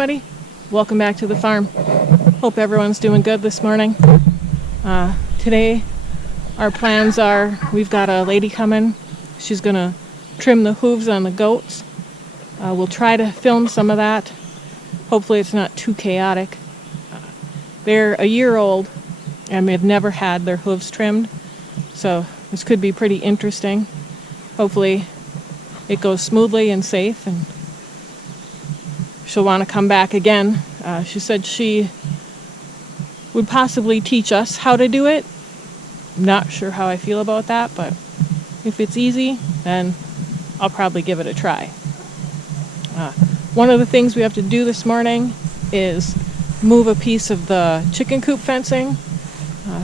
everybody, welcome back to the farm. Hope everyone's doing good this morning. Today our plans are, we've got a lady coming. She's gonna trim the hooves on the goats. We'll try to film some of that. Hopefully it's not too chaotic. They're a year old and they've never had their hooves trimmed, so this could be pretty interesting. Hopefully it goes smoothly and safe, and she'll want to come back again. She said she would possibly teach us how to do it. Not sure how I feel about that, but if it's easy, then I'll probably give it a try. One of the things we have to do this morning is move a piece of the chicken coop fencing.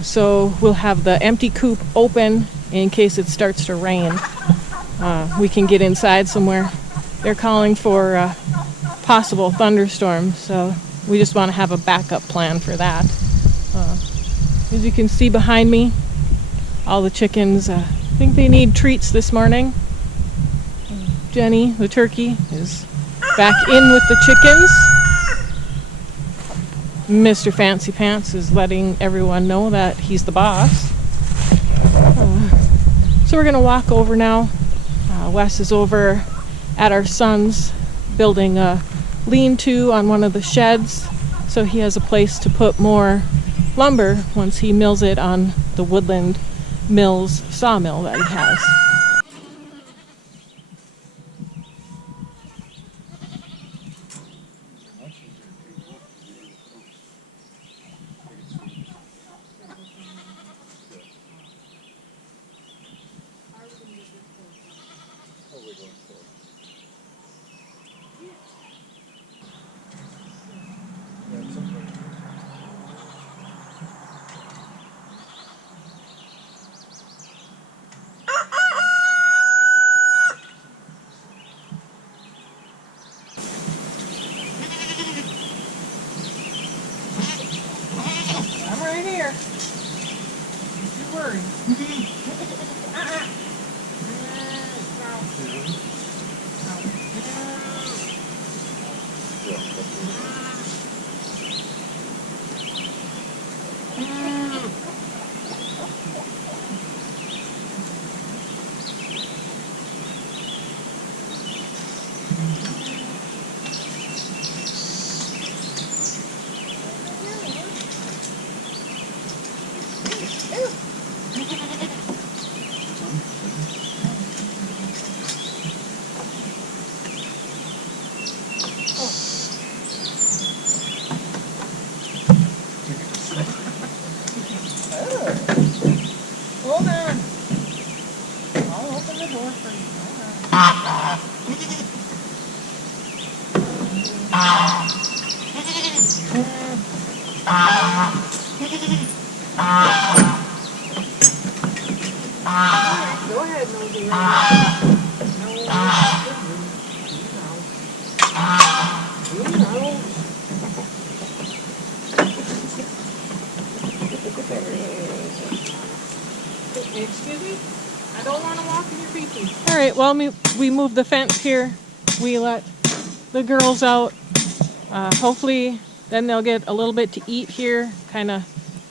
So we'll have the empty coop open in case it starts to rain. We can get inside somewhere. They're calling for possible thunderstorms, so we just want to have a backup plan for that. As you can see behind me, all the chickens, I think they need treats this morning. Jenny, the turkey, is back in with the chickens. Mr. Fancy Pants is letting everyone know that he's the boss. So we're going to walk over now. Wes is over at our son's building a lean-to on one of the sheds, so he has a place to put more lumber once he mills it on the Woodland Mills sawmill that he has. Right here. Don't you worry. Hold on. I'll open the door for you. Go ahead, Nosy. Excuse me? I don't want to walk in your feces. Alright, well, we moved the fence here. We let the girls out. Hopefully, then they'll get a little bit to eat here. Kind of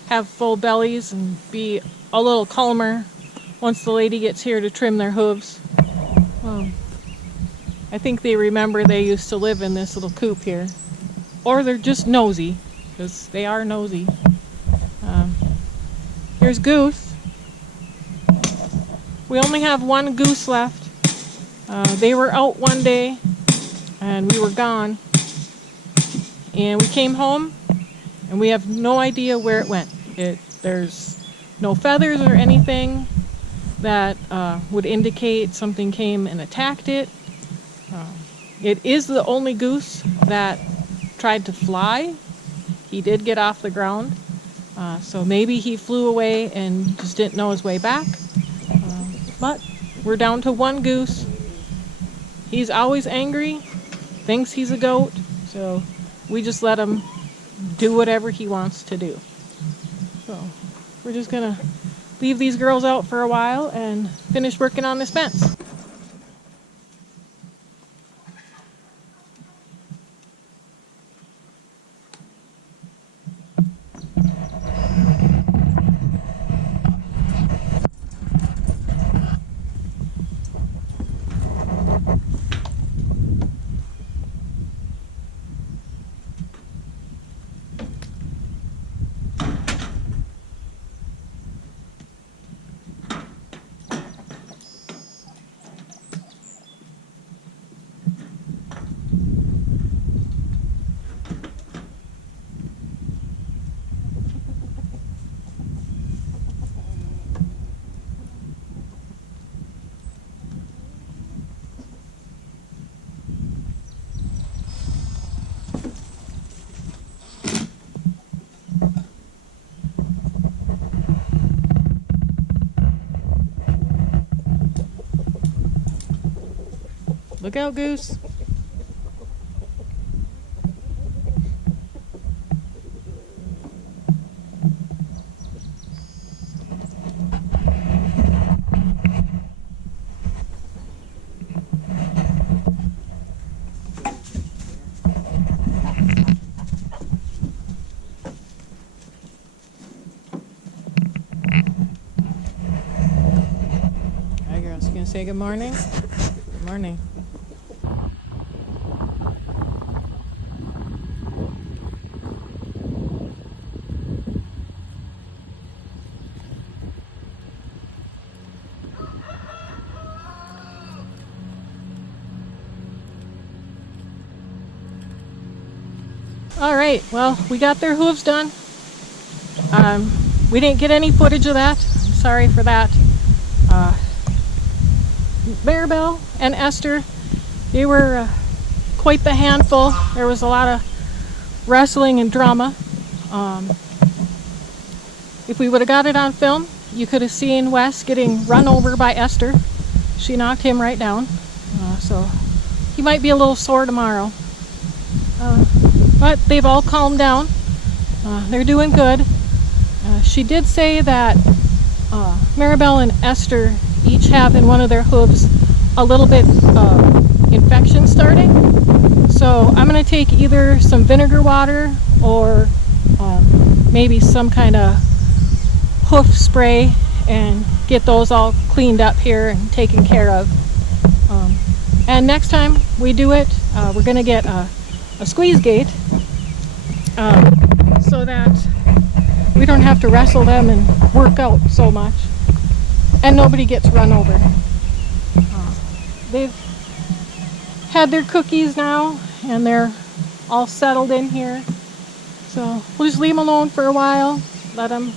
have full bellies and be a little calmer once the lady gets here to trim their hooves. I think they remember they used to live in this little coop here. Or they're just nosy, because they are nosy. Here's Goose. We only have one goose left. They were out one day and we were gone. And we came home and we have no idea where it went. There's no feathers or anything that would indicate something came and attacked it. It is the only goose that tried to fly. He did get off the ground. So maybe he flew away and just didn't know his way back. But we're down to one goose. He's always angry, thinks he's a goat, so we just let him do whatever he wants to do. So we're just gonna leave these girls out for a while and finish working on this fence. Look out, Goose. Hi, girls. Gonna say good morning? Good morning. All right, well, we got their hooves done. We didn't get any footage of that. I'm sorry for that. Maribel and Esther, they were quite the handful. There was a lot of wrestling and drama. If we would have got it on film, you could have seen Wes getting run over by Esther. She knocked him right down. So he might be a little sore tomorrow. But they've all calmed down. They're doing good. She did say that Maribel and Esther each have in one of their hooves a little bit of infection starting. So I'm going to take either some vinegar water or maybe some kind of hoof spray and get those all cleaned up here and taken care of. And next time we do it, we're going to get a squeeze gate so that we don't have to wrestle them and work out so much, and nobody gets run over. They've had their cookies now and they're all settled in here, so we'll just leave them alone for a while, let them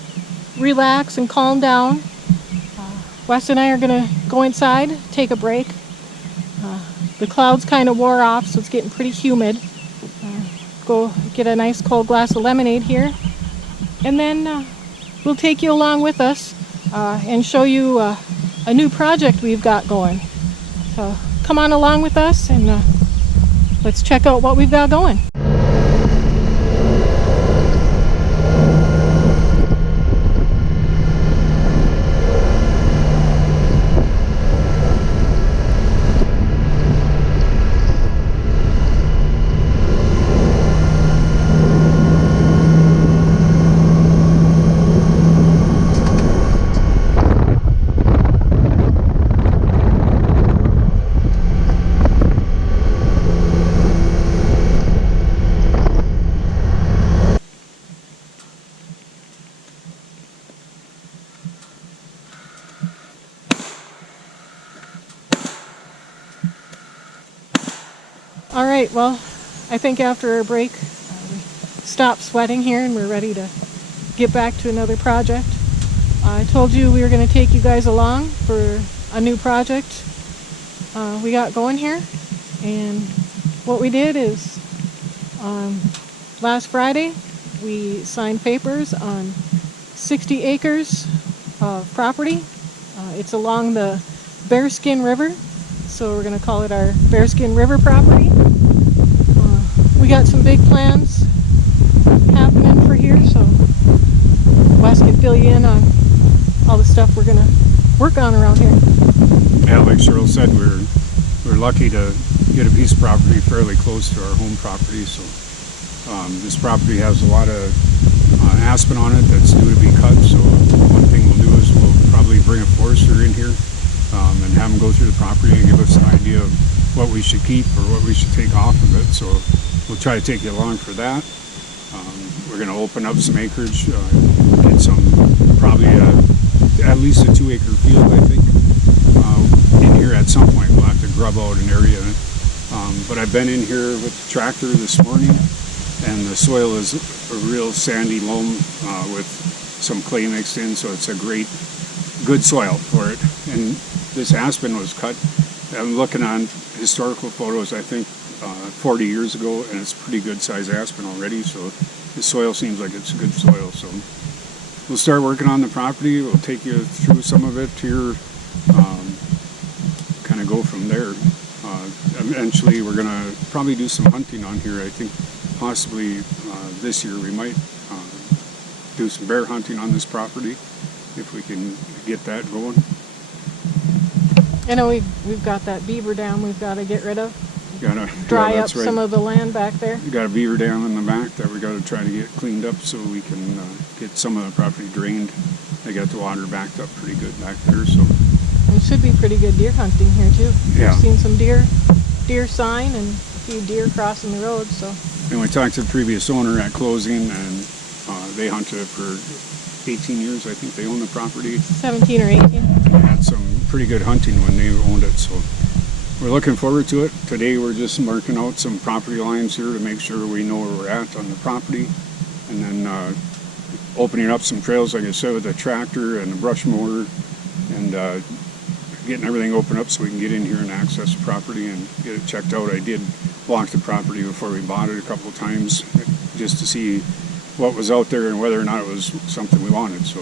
relax and calm down. Wes and I are gonna go inside, take a break. The clouds kind of wore off, so it's getting pretty humid. Go get a nice cold glass of lemonade here, and then we'll take you along with us and show you a new project we've got going. So come on along with us and let's check out what we've got going. All right, well, I think after our break, we stopped sweating here and we're ready to get back to another project. I told you we were going to take you guys along for a new project we got going here. And what we did is, last Friday, we signed papers on 60 acres of property. It's along the Bearskin River, so we're going to call it our Bearskin River property. We got some big plans happening for here, so Wes can fill you in on all the stuff we're going to work on around here. Yeah, like Cheryl said, we're lucky to get a piece of property fairly close to our home property. So this property has a lot of aspen on it that's due to be cut. So one thing we'll do is we'll probably bring a forester in here and have them go through the property and give us an idea of what we should keep or what we should take off of it. So we'll try to take you along for that. We're going to open up some acreage, get some, probably at least a 2-acre field, I think, in here at some point. We'll have to grub out an area. But I've been in here with the tractor this morning, and the soil is a real sandy loam with some clay mixed in, so it's a good soil for it. And this aspen was cut, I'm looking on historical photos, I think 40 years ago, and it's pretty good size aspen already, so the soil seems like it's good soil. So we'll start working on the property. We'll take you through some of it here, kind of go from there. Eventually, we're gonna probably do some hunting on here. I think possibly this year we might do some bear hunting on this property if we can get that going. I know we've got that beaver dam we've got to get rid of. Yeah, Dry up that's right. some of the land back there. We got a beaver dam in the back that we got to try to get cleaned up so we can get some of the property drained. They got the water backed up pretty good back there, so. It should be pretty good deer hunting here too. Yeah. I've seen some deer sign and a few deer crossing the road, so. And we talked to the previous owner at closing, and they hunted it for 18 years. I think they own the property. 17 or 18. Had some pretty good hunting when they owned it, so we're looking forward to it. Today we're just marking out some property lines here to make sure we know where we're at on the property, and then opening up some trails, like I said, with a tractor and a brush mower, and getting everything opened up so we can get in here and access the property and get it checked out. I did walk the property before we bought it a couple of times just to see what was out there and whether or not it was something we wanted, so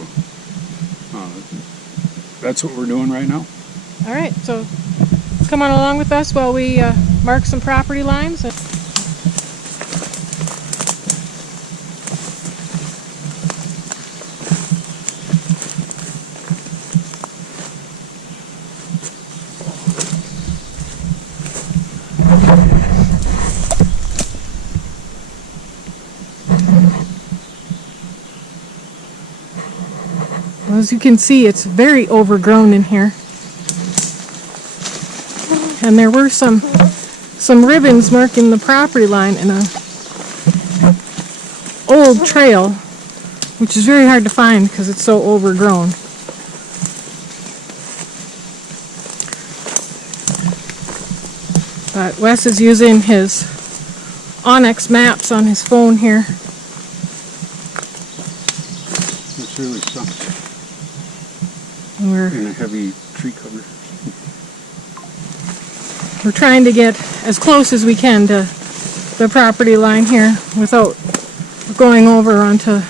that's what we're doing right now. All right, so come on along with us while we mark some property lines. As you can see, it's very overgrown in here. And there were some ribbons marking the property line in a old trail, which is very hard to find because it's so overgrown. But Wes is using his Onyx maps on his phone here. It's really sucks. We're In a heavy tree cover. trying to get as close as we can to the property line here without going over onto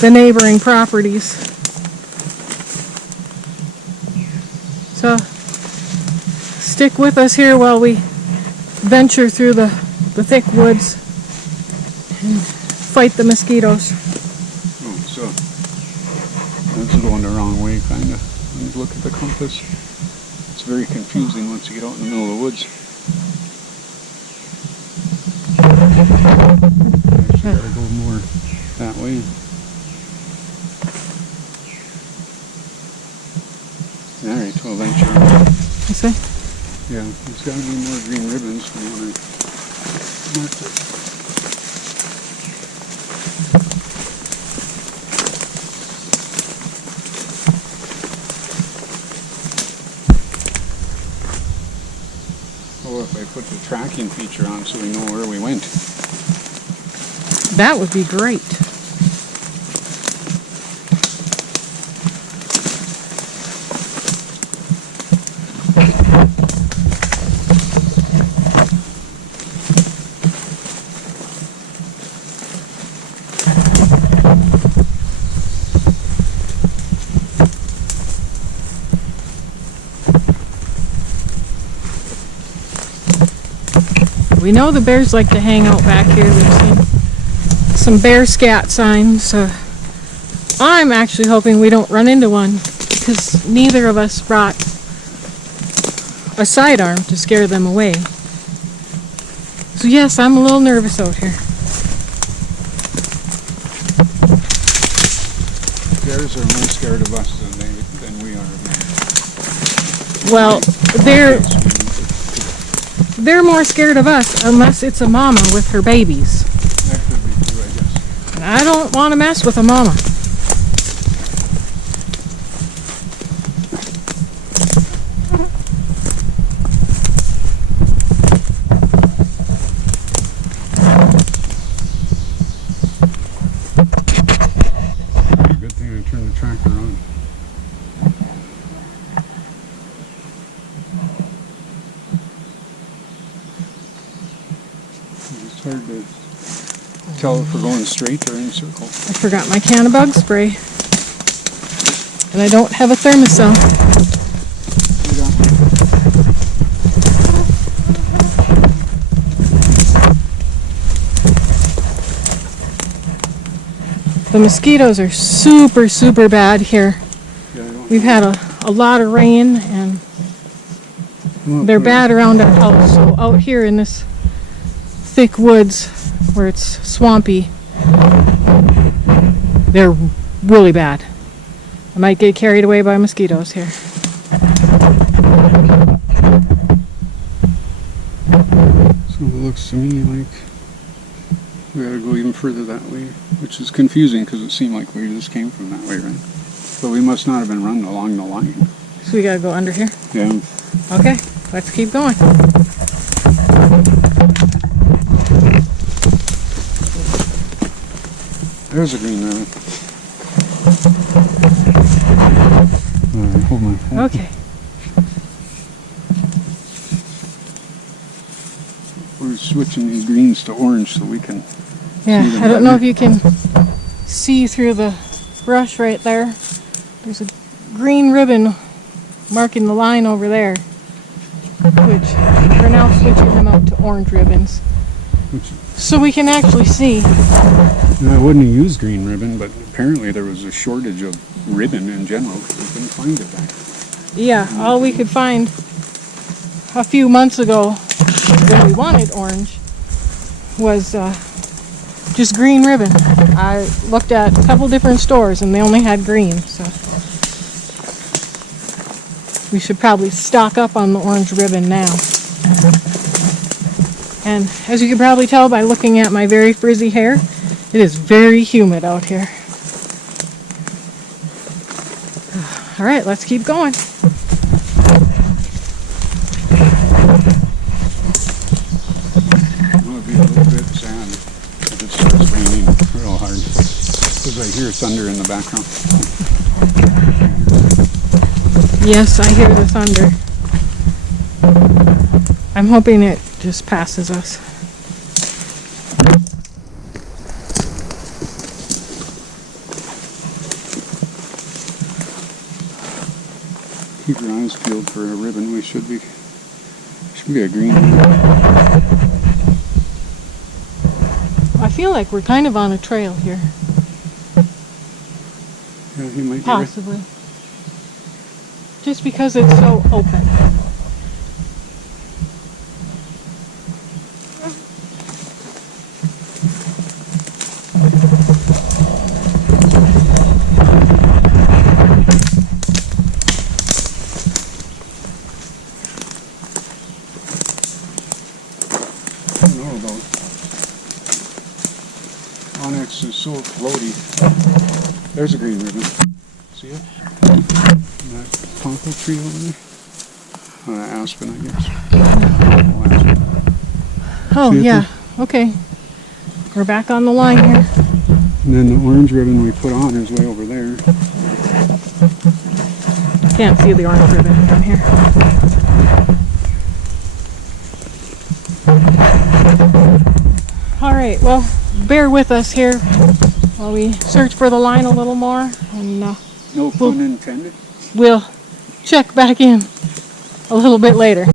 the neighboring properties. So stick with us here while we venture through the thick woods and fight the mosquitoes. Oh, so that's going the wrong way, kind of. When you look at the compass, it's very confusing once you get out in the middle of the woods. Actually, gotta go more that way. All right, well, venture on. You see? Yeah, there's got to be more green ribbons when I marked it. Oh, if I put the tracking feature on so we know where we went. That would be great. We know the bears like to hang out back here. We've seen some bear scat signs. I'm actually hoping we don't run into one because neither of us brought a sidearm to scare them away. So yes, I'm a little nervous out here. Bears are more scared of us than we are. Well, they're more scared of us unless it's a mama with her babies. That could be true, I guess. And I don't want to mess with a mama. Good thing I turned the tractor on. It's hard to tell if we're going straight or in a circle. I forgot my can of bug spray. And I don't have a thermosol. The mosquitoes are super, super bad here. Yeah, I don't We've had a lot of rain, and they're bad around our house. So out here in this thick woods where it's swampy, they're really bad. I might get carried away by mosquitoes here. So it looks to me like we gotta go even further that way, which is confusing because it seemed like we just came from that way, right? But we must not have been running along the line. So we gotta go under here? Yeah. Okay, let's keep going. There's a green ribbon. Alright, hold on. Okay. We're switching these greens to orange so we can Yeah, see them I don't know better. if you can see through the brush right there. There's a green ribbon marking the line over there, which we're now switching them out to orange ribbons so we can actually see. And I wouldn't have used green ribbon, but apparently there was a shortage of ribbon in general because we couldn't find it back. Yeah, all we could find a few months ago when we wanted orange was just green ribbon. I looked at a couple different stores and they only had green, so we should probably stock up on the orange ribbon now. And as you can probably tell by looking at my very frizzy hair, it is very humid out here. All right, let's keep going. Well, it'd be a little bit sad if it starts raining real hard because I hear thunder in the background. Yes, I hear the thunder. I'm hoping it just passes us. Keep your eyes peeled for a ribbon. We should be a green. I feel like we're kind of on a trail here. Yeah, he might be right. Possibly. Just because it's so open. I don't know about onyx is so floaty. There's a green ribbon. See it? That poplar tree over there? Aspen, I guess. Oh, aspen. Oh, See it yeah. Okay. We're back on the line here. And then the orange ribbon we put on is way over there. Can't see the orange ribbon from here. All right, well, bear with us here while we search for the line a little more, and No pun intended. we'll check back in a little bit later.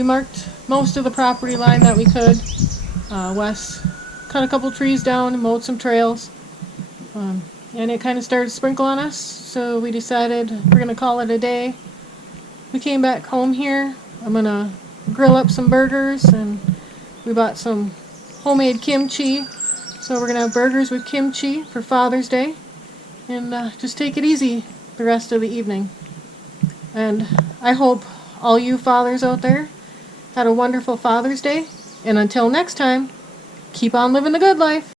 we marked most of the property line that we could. Wes cut a couple trees down and mowed some trails. And it kind of started to sprinkle on us, so we decided we're going to call it a day. We came back home here. I'm going to grill up some burgers, and we bought some homemade kimchi. So we're going to have burgers with kimchi for Father's Day, and just take it easy the rest of the evening. And I hope all you fathers out there had a wonderful Father's Day. And until next time, keep on living the good life.